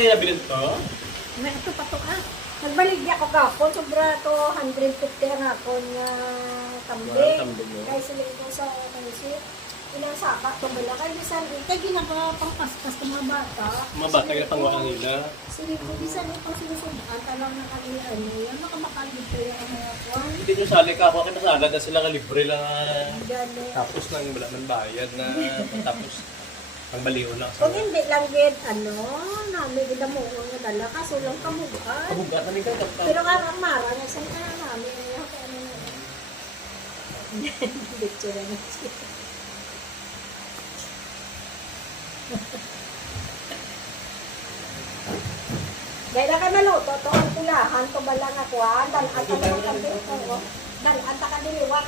may nabilin to? May ito pa to Nagbaligya ko kapon, sobra to 150 ang ako na tambing. Kaya sila ito sa kanisip. Ilang saka, tumala. Kaya bisan, kaya ginagawa pang paspas ng mga bata. Mga bata yung pangwaan nila. Sige po, bisan ito sinusundan. Talang na kanila yan. Makamakagid kayo ang mga kwan. Hindi nyo sali ka ako. Kaya nasagad na sila kalibre lang. Gani. Tapos nang wala man bayad na tapos ang baliw lang. Kung hindi lang gid namin ginamuon nga dala kaso lang kamugan. Kabugat na rin ka. Pero ang mara nga sa kaya namin yung ano na. Dito na siya. Gaya na ka maluto, ito ang pulahan, ito ba lang ako, dalaan ka naman kami ito, dalaan ka diliwak.